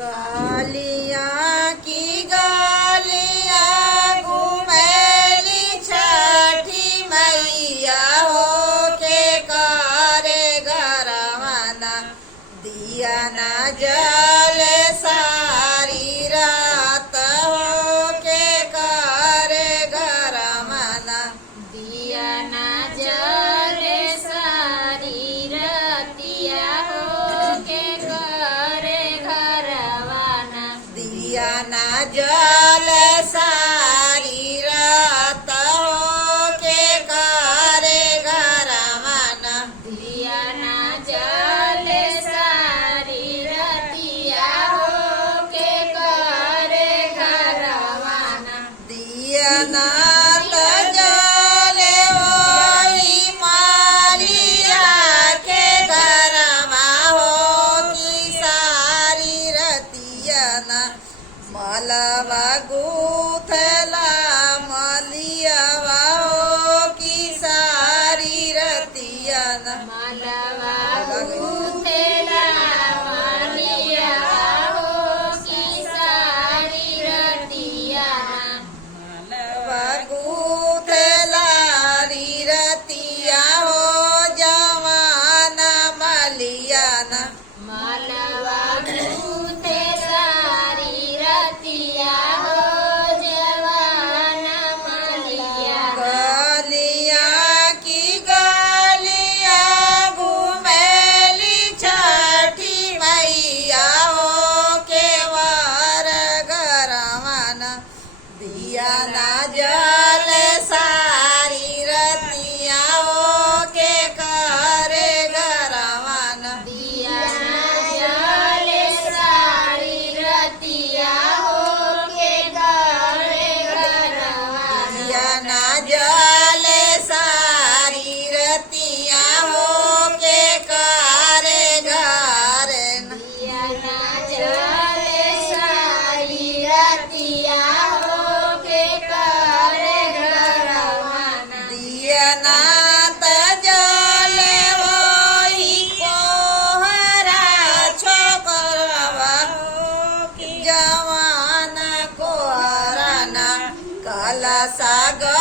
गलिया की गलिया घुमैली छठी मैया हो के करे गरवाना दिया ना जल सारी रात हो के करे गरवाना दिया ना जल सारी रतिया हो के करे घरवाना दिया ना जल सारी रात हो के करे गरवाना दिया ना जल सारी रतिया हो के करे घरवाना दिया ना जले ओई मालिया के गरमा हो की सारी रतिया ना मलवा गुथला मलियावा हो की सारी रतिया ना मालवा गुथेला मालिया हो की सारी रतिया मलवा गुथला रतिया हो जवाना मलिया ना मालवा गुथे सारी रतिया हो जवाना मालिया गलिया की गलिया घुमैली छठी मैया हो के वार गरवाना दिया ना जल सारी रतिया हो के करे गरवाना दिया ना जल सारी रतिया हो के करे घरवाना दिया ना जल सारी रतिया हो के करे घरना दिया ना जल सारी रतिया हो के करे घरवाना दिया ना त जले वही कोहरा छोकरवा जवाना कोहराना काला सागर